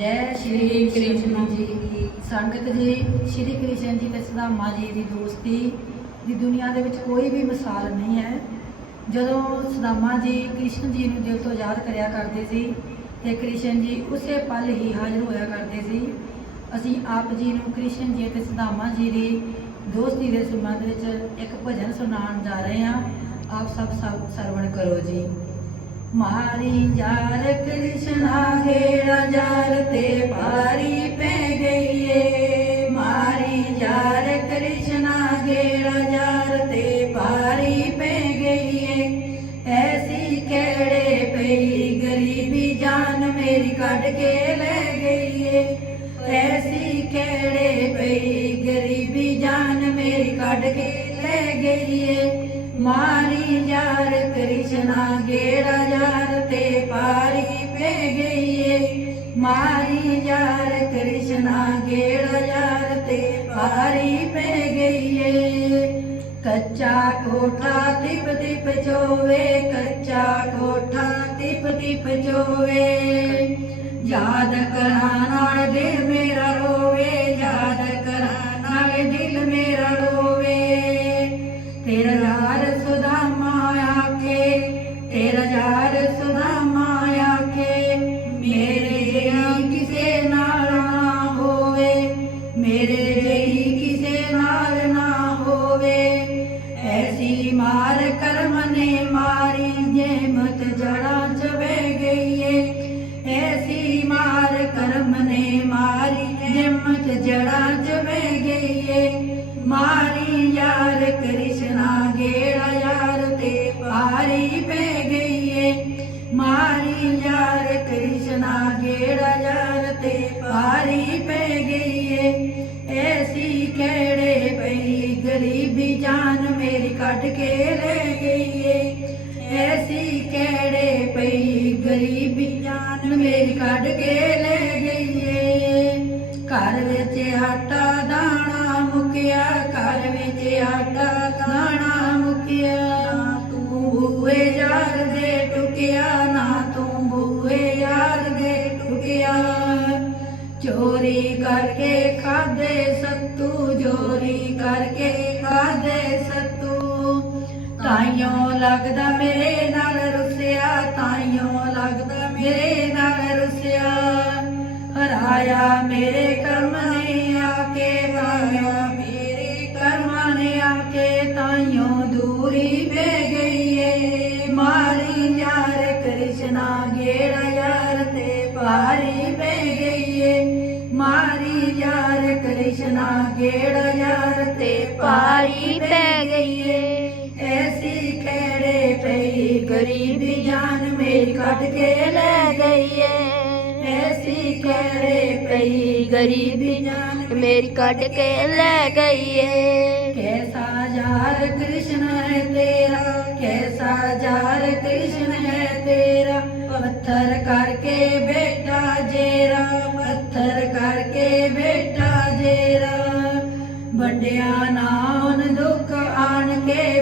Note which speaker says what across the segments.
Speaker 1: ਜੈ ਸ਼੍ਰੀ ਕ੍ਰਿਸ਼ਨ ਜੀ। ਸੰਗਤ ਜੀ, ਸ਼੍ਰੀ ਕ੍ਰਿਸ਼ਨ ਜੀ ਤੇ ਸਦਾਮਾ ਜੀ ਦੀ ਦੋਸਤੀ ਦੀ ਦੁਨੀਆ ਦੇ ਵਿੱਚ ਕੋਈ ਵੀ ਮਿਸਾਲ ਨਹੀਂ ਹੈ। ਜਦੋਂ ਸਦਾਮਾ ਜੀ ਕ੍ਰਿਸ਼ਨ ਜੀ ਨੂੰ ਦਿਲ ਤੋਂ ਯਾਦ ਕਰਿਆ ਕਰਦੇ ਸੀ ਤੇ ਕ੍ਰਿਸ਼ਨ ਜੀ ਉਸੇ ਪਲ ਹੀ ਹਾਜ਼ਰ ਹੋਇਆ ਕਰਦੇ ਸੀ, ਅਸੀਂ ਆਪ ਜੀ ਨੂੰ ਕ੍ਰਿਸ਼ਨ ਜੀ ਤੇ ਸਦਾਮਾ ਜੀ ਦੀ ਦੋਸਤੀ ਦੇ ਸੰਬੰਧ ਵਿੱਚ ਇੱਕ ਭਜਨ ਸੁਣਾਉਣ ਜਾ ਰਹੇ ਹਾਂ। ਆਪ ਸਭ ਸਭ ਸਰਵਣ ਕਰੋ ਜੀ। ਮਾਰੀ ਜਾਰ ਕ੍ਰਿਸ਼ਨਾ ਗੇੜਾ ਜਾਰ ਤੇ ਪਾਰੀ ਪੈ ਗਈ ਏ ਮਾਰੀ ਜਾਰ ਕ੍ਰਿਸ਼ਨਾ ਗੇੜਾ ਜਾਰ ਤੇ ਪਾਰੀ ਪੈ ਗਈ ਏ ਐਸੀ ਕਿਹੜੇ ਪਈ ਗਰੀਬੀ ਜਾਨ ਮੇਰੀ ਕੱਢ ਕੇ ਲੈ ਗਈ ਏ ਐਸੀ ਕਿਹੜੇ ਪਈ ਗਰੀਬੀ ਜਾਨ ਮੇਰੀ ਕੱਢ ਕੇ ਲੈ ਗਈ ਏ ਏ ਮਾਰੀ ਯਾਰ ਕ੍ਰਿਸ਼ਨਾ ਗੇੜਾ ਯਾਰ ਤੇ ਪਾਰੀ ਪੈ ਗਈ ਏ ਕੱਚਾ ਕੋਠਾ ਟਿਪ ਟਿਪ ਚੋਵੇ ਕੱਚਾ ਕੋਠਾ ਟਿਪ ਟਿਪ ਚੋਵੇ ਯਾਦ ਕਰਾਂ ਨਾਲ ਦਿਲ ਮੇਰਾ ਰੋਵੇ, ਯਾਦ ਕਰਾਂ ਨਾਲ ਦਿਲ ਮੇਰਾ ਰੋਵੇ। ਤੇਰਾ ਯਾਰ ਸੁਦਾਮਾ ਆਕੇ ਤੇਰਾ ਗੇੜਾ ਯਾਰ ਤੇ ਪਾਰੀ ਪੈ ਗਈ ਏ। ਐਸੀ ਕਿਹੜੇ ਪਈ ਗਰੀਬੀ ਜਾਨ ਮੇਰੀ ਕੱਢ ਕੇ ਲੈ ਗਈ ਏ। ਐਸੀ ਕਿਹੜੇ ਪਈ ਗਰੀਬੀ ਜਾਨ ਮੇਰੀ ਕੱਢ ਕੇ ਕਰਕੇ ਖਾਦੇ ਸੱਤੂ, ਜੋਰੀ ਕਰਕੇ ਖਾਦੇ ਸੱਤੂ। ਤਾਈਓ ਲੱਗਦਾ ਮੇਰੇ ਨਾਲ ਰੁੱਸਿਆ, ਤਾਈਓ ਲੱਗਦਾ ਮੇਰੇ ਨਾਲ ਰੁੱਸਿਆ। ਹਰਾਇਆ ਮੇਰੇ ਕਰਮ
Speaker 2: पारी पै गई है
Speaker 1: ऐसी कहड़े पई गरीबी जान मेरी कट के ले गई है ऐसी कहड़े पई गरीबी जान
Speaker 2: मेरी कट के ले गई है
Speaker 1: कैसा यार कृष्ण है तेरा, कैसा यार कृष्ण है तेरा। पत्थर करके बेटा जेरा, पत्थर करके बेटा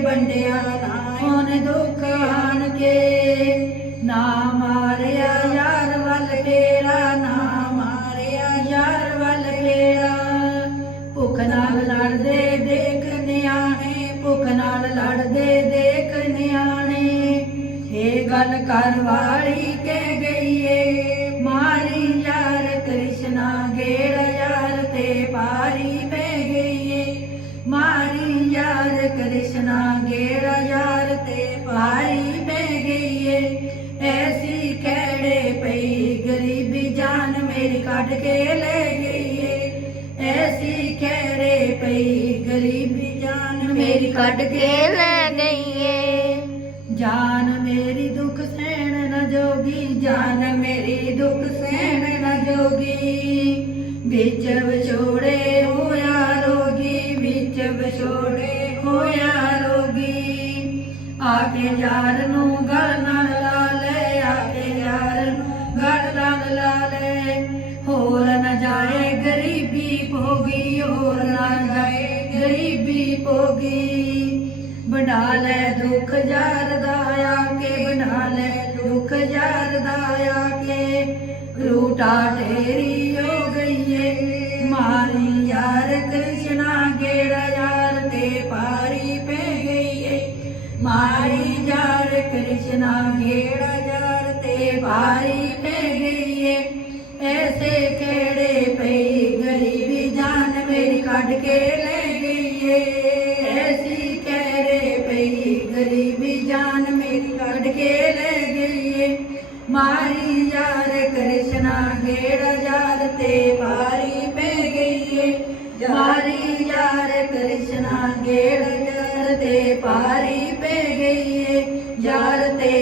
Speaker 1: ਵੰਡਿਆ ਬੰਡਿਆ ਨਾ ਦੁੱਖ ਆਣ ਕੇ। ਨਾ ਮਾਰਿਆ ਯਾਰ ਵੱਲ ਤੇਰਾ ਨਾ ਮਾਰਿਆ ਯਾਰ ਵੱਲ ਤੇਰਾ। ਭੁੱਖ ਨਾਲ ਲੜਦੇ ਦੇਖ ਨਿਆਣੇ, ਭੁੱਖ ਨਾਲ ਲੜਦੇ ਦੇਖ ਨਿਆਣੇ। ਇਹ ਗੱਲ ਕਰ ਵਾਲੀ ਐਸੀ ਕਿਹੜੇ ਪਈ ਗਰੀਬੀ ਜਾਨ ਮੇਰੀ ਕੱਢ ਕੇ ਲੈ ਗਈ ਏ ਐਸੀ ਕਿਹੜੇ ਪਈ ਗਰੀਬੀ ਜਾਨ ਮੇਰੀ
Speaker 2: ਕੱਢ ਕੇ ਲੈ ਗਈ ਏ
Speaker 1: ਜਾਨ ਮੇਰੀ ਦੁੱਖ ਸਹਿਣ ਨਾ ਜੋਗੀ ਜਾਨ ਮੇਰੀ ਦੁੱਖ ਸਹਿਣ ਨਾ ਜੋਗੀ ਵਿੱਚ ਵਿਛੋੜੇ ਨਾਲ ਲਾ ਲੈ ਹੋਰ ਨਾ ਜਾਏ ਗਰੀਬੀ ਭੋਗੀ, ਹੋਰ ਨਾ ਜਾਏ ਗਰੀਬੀ ਭੋਗੀ। ਬਣਾ ਲੈ ਦੁੱਖ ਯਾਰ ਦਾ ਆ ਕੇ, ਬਣਾ ਲੈ ਦੁੱਖ ਯਾਰ ਦਾ ਆ ਕੇ। ਰੂਟਾ ਝੂਠਾ ਢੇਰੀ ਹੋ ਗਈਏ, ਮਾਰੀ ਯਾਰ ਕ੍ਰਿਸ਼ਨਾ ਗੇੜਾ ਯਾਰ ਤੇ ਪਾਰੀ ਪੈ ਗਈਏ। ਮਾਰੀ ਯਾਰ ਕ੍ਰਿਸ਼ਨਾ ਮੇਰੀ ਕੱਢ ਕੇ ਲੈ ਗਈਏ ਐਸੀ ਕਹਿਰੇ ਪਈ ਗਰੀਬੀ ਜਾਨ ਮੇਰੀ ਕੱਢ ਕੇ ਲੈ ਗਈਏ ਮਾਰੀ ਯਾਰ ਕ੍ਰਿਸ਼ਨਾ ਗੇੜਾ ਯਾਰ ਤੇ ਪਾਰੀ ਪੈ ਗਈਏ ਮਾਰੀ ਯਾਰ ਕ੍ਰਿਸ਼ਨਾ ਗੇੜਾ ਯਾਰ ਤੇ ਪਾਰੀ ਪੈ ਗਈਏ ਯਾਰ ਤੇ ਪਾਰੀ